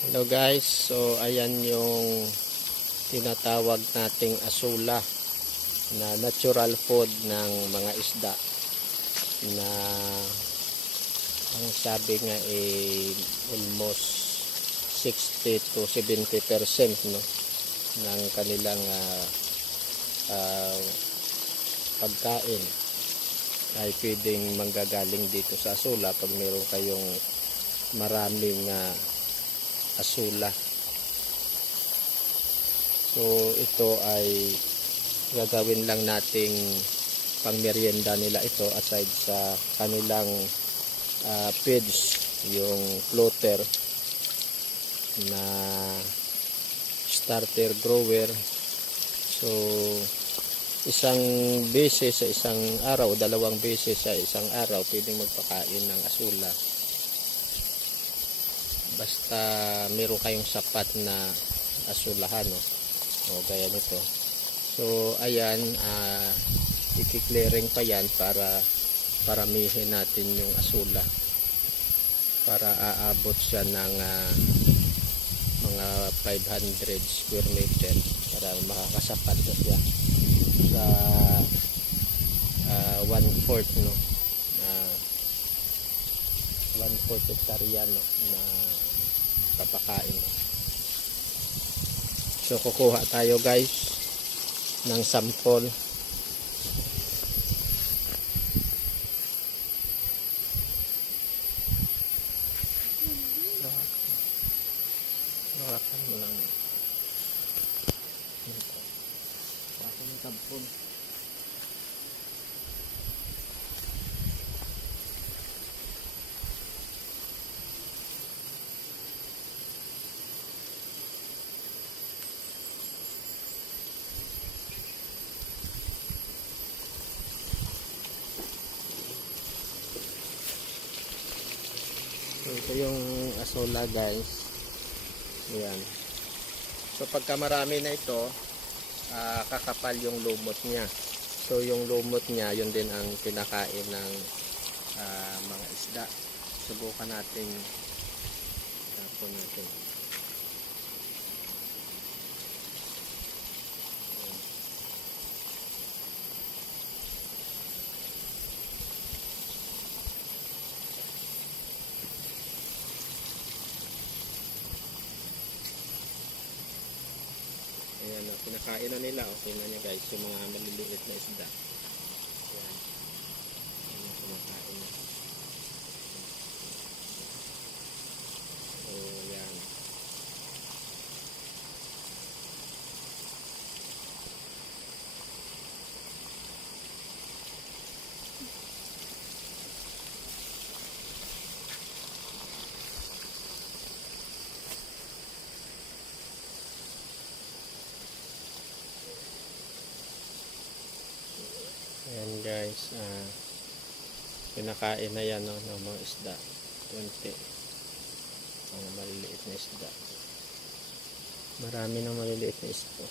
Hello guys, so ayan yung tinatawag nating asula na natural food ng mga isda na ang sabi nga almost 60 to 70% no, ng kanilang pagkain ay pwedeng manggagaling dito sa asula pag meron kayong maraming asula. So ito ay gagawin lang nating pangmeryenda nila ito aside sa kanilang feeds, yung floater na starter grower. So isang beses sa isang araw, dalawang beses sa isang araw pwedeng magpakain ng asula. Basta meron kayong sapat na asulahan, no? O gaya nito. So ayan, i-clearing pa yan para paramihin natin yung asula para aabot siya ng mga 500 square meter para makakasapat na siya sa 1/4 no, 1/4 hektarya no, na papakain. So kukuha tayo guys ng sample. Hawakan mo lang. Hawakan yung sample. So ito yung asula guys. Ayan. So pagka marami na ito, kakapal yung lumot niya. So yung lumot niya, yun din ang pinakain ng mga isda. Subukan natin. Tapon natin. Ayan, pinakain na nila. Okay na niya guys, yung mga maliliit na isda. Ayan. Ayan, pinakain na. So, ayan. Ayan guys, pinakain na yan no, ng mga isda. Kunti. Mga maliliit na isda. Marami ng maliliit na isda.